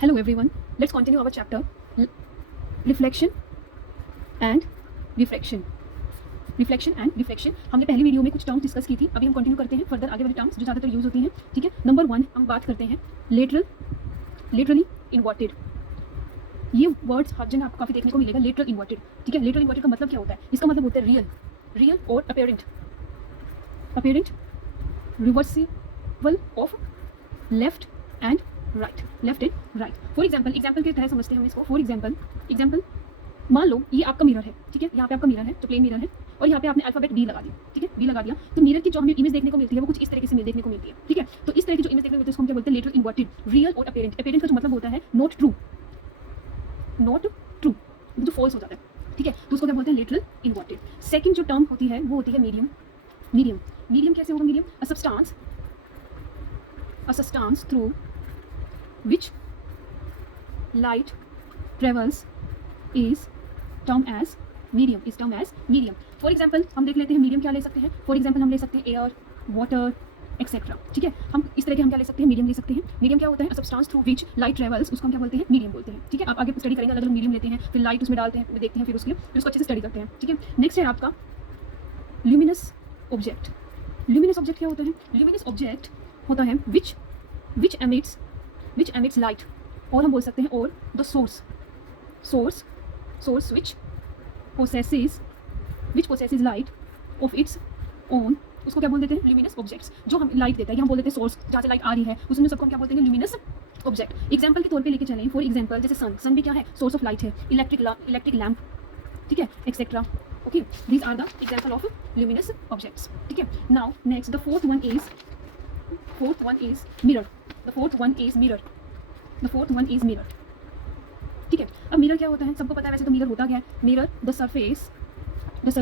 Hello everyone, let's continue our chapter reflection and refraction. Reflection and reflection हमने पहली video में कुछ terms discuss की थी. अभी हम कंटिन्यू करते हैं फर्दर आगे वाले टर्म्स जो ज़्यादातर यूज होती हैं. ठीक है. नंबर 1 हम बात करते हैं लेटरली इन्वर्टेड. ये वर्ड्स हर जगह आपको काफ़ी देखने को मिलेगा. Lateral inverted. ठीक है. लेटरल इन्वर्टेड का मतलब क्या होता है? इसका मतलब होता है रियल और apparent reversible of left and right. For example के तरह समझते हैं हम इसको. फॉर एग्जाम्पल मान लो ये आपका मिरर है. ठीक है. यहाँ पे आपका मिरर है जो प्लेन मिरर है और यहाँ पे आपने अल्फाबेट बी लगा दिया. ठीक है. बी लगा दिया तो मिरर की जो हमें इमेज देखने को मिलती है वो कुछ इस तरीके से देखने को मिलती है. ठीक है. तो इस तरह की जो इमेज देखने को मिलती है उसको हम क्या बोलते हैं? Lateral inverted. रियल और अपेरेंट का जो मतलब होता है नॉट ट्रू जो फॉल्स हो जाता है. ठीक है. तो उसको क्या बोलते हैं? Lateral inverted. सेकंड जो टर्म होती है वो होती है मीडियम कैसे होगा? Medium a substance through which light travels is termed as medium. For example हम देख लेते हैं मीडियम क्या ले सकते हैं. फॉर एग्जाम्पल हम ले सकते हैं एयर, वाटर एक्सेट्रा. ठीक है. हम इस तरह के हम क्या ले सकते हैं? मीडियम ले सकते हैं. मीडियम क्या होता है? Substance through which light travels, उसको हम क्या बोलते हैं? मीडियम बोलते हैं. ठीक है. आप आगे स्टडी करेंगे. अलग अलग मीडियम लेते हैं फिर लाइट उसमें डालते हैं देखते हैं फिर उसको अच्छे से स्टडी करते हैं. ठीक है. नेक्स्ट है आपका ल्यूमिनस ऑब्जेक्ट. ल्यूमिनस ऑब्जेक्ट क्या होता है? ल्यूमिनस ऑब्जेक्ट होता है विच emits light, और हम बोल सकते हैं और the source which possesses light of its own, उसको क्या बोल देते हैं? Luminous objects. जो हम लाइट देता है हम बोल देते हैं सोर्स, जहाँ से लाइट आ रही है उसमें सबको हम क्या बोलते हैं? Luminous object. एग्जाम्पल के तौर पे लेके चलें. फॉर एग्जाम्पल जैसे सन भी क्या है? सोर्स ऑफ लाइट है. Electric lamp. ठीक है. Etcetera. Okay. These are the example of luminous objects. ठीक है. Now next the fourth one is mirror. The fourth one is mirror. ठीक है. अब मिरर क्या होता है? सबको पता है वैसे तो मिरर होता क्या है? Mirror the surface which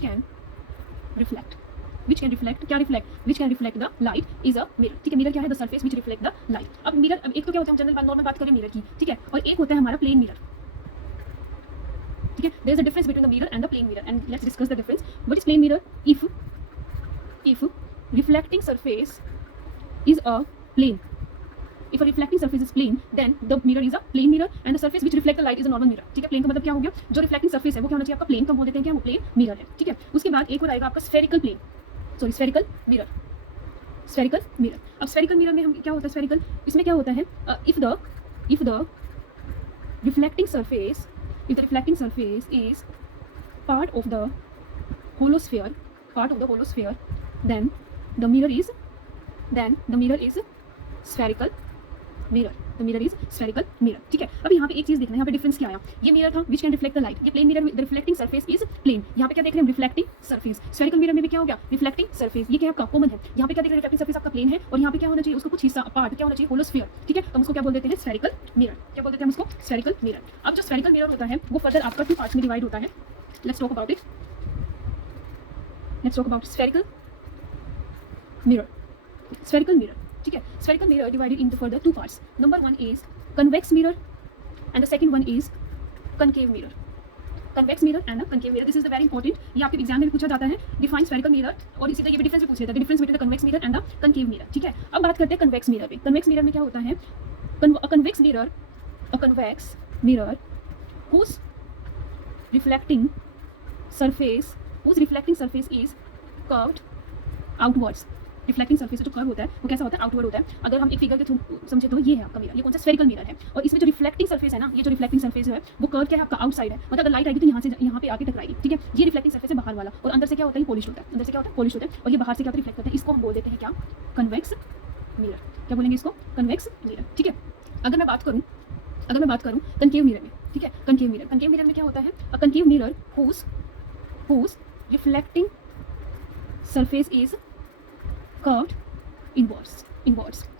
can reflect which can reflect the light is a mirror. ठीक है. मिरर क्या है? The surface which reflect the light. अब मिरर एक तो क्या होता है? जनरल नॉर्मल बात करें मिरर की. ठीक है. और एक होता है हमारा प्लेन मिरर. ठीक है. there is a difference between the mirror and the plane mirror and let's discuss the difference. What is plane mirror? If reflecting surface is a plane. If a reflecting surface is plane, then the mirror is a plane mirror and the surface which reflect the light is a normal mirror. ठीक है. Plane का मतलब क्या हो गया? जो reflecting surface है वो क्या होना चाहिए आपका? प्लेन. तो हम बोल देते हैं क्या? वो प्लेन मिरर है. ठीक है. उसके बाद एक और आएगा आपका स्फेरिकल मिरर. अब स्फेरिकल मिरर में हम क्या होता है? स्फेरिकल इसमें क्या होता है? if the reflecting surface is part of the holosphere, then the mirror is spherical mirror. ठीक है. अब यहाँ पे एक चीज देखना है. यहाँ पे डिफरेंस क्या आया? ये मिरर था which can reflect the light. ये plane mirror the reflecting surface is plane. यहाँ पे क्या देख रहे हैं? Reflecting surface. स्फेरिकल मिरर में भी क्या हो गया? Reflecting surface. ये क्या आपका कॉमन है? यहाँ पे क्या देख रहे हैं? रिफ्लेक्टिंग सरफेस आपका प्लेन है और यहाँ पे क्या होना चाहिए? उसको कुछ हिस्सा पार्ट क्या होना चाहिए? होलोस्फीयर. ठीक है. तो हम उसको क्या बोल देते हैं? Spherical mirror. क्या बोल देते हैं हम उसको? Spherical mirror. अब जो स्फेरिकल मिरर होता है वो फर्दर आपका 2 पार्ट्स में डिवाइड होता है. Let's talk about spherical mirror. ठीक है. Spherical mirror divided into further 2 parts. Number 1 is convex mirror and the second one is concave mirror. Convex mirror and a concave mirror. This is the very important. ये आपके exam में भी पूछा जाता है. Define spherical mirror और इसी तरह ये भी डिफरेंस भी पूछ लेता है. Difference between the convex mirror and the concave mirror. ठीक है. अब बात करते हैं convex mirror पे. Convex mirror में क्या होता है? A convex mirror whose reflecting surface is curved outwards. Reflecting surface जो कर्व होता है वो कैसा होता है? आउटवर्ड होता है. अगर हम एक फिगर के थ्रू समझे तो ये है आपका मिरर. ये कौन सा? स्फेरिकल मिरर है. और इसमें जो रिफ्लेक्टिंग सरफेस है ना, ये जो रिफ्लेक्टिंग सरफेस है वो कर्व क्या है आपका? आउटसाइड है. मतलब अगर लाइट आएगी तो यहाँ पे आके टकराएगी. ठीक है. ये रिफ्लेक्टिंग सरफेस है बाहर वाला और अंदर से क्या होता है? पॉलिश होता है. और ये बाहर से क्या रिफ्लेक्ट होता है? इसको हम बोल देते हैं क्या? Convex mirror. क्या बोलेंगे इसको? Convex mirror. ठीक है. अगर मैं बात करूँ कनकेव मिरर में. ठीक है. कनकेव मिरर में क्या होता है? A concave mirror whose reflecting surface is curved inwards.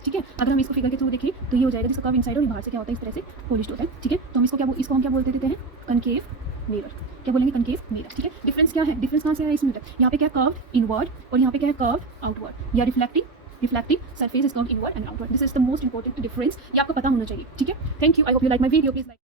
ठीक है. अगर हम इसको फिगर के थ्रू देखें तो ये हो जाएगा जिसका कर्व इनसाइड और बाहर से क्या होता है? इस तरह से पॉलिश्ड होता है. ठीक है. तो हम इसको हम क्या बोलते देते हैं? Concave mirror. क्या बोलेंगे? Concave mirror. ठीक है. डिफरेंस क्या है? डिफरेंस कहाँ से आया इसमें? यहाँ पे क्या कर्व इनवर्ड और यहाँ पे क्या है? Curve outward. या reflecting surface is curve inward and outward. This is the most important difference. ये आपको पता होना चाहिए. ठीक है. Thank you. I hope you like my video. Please like.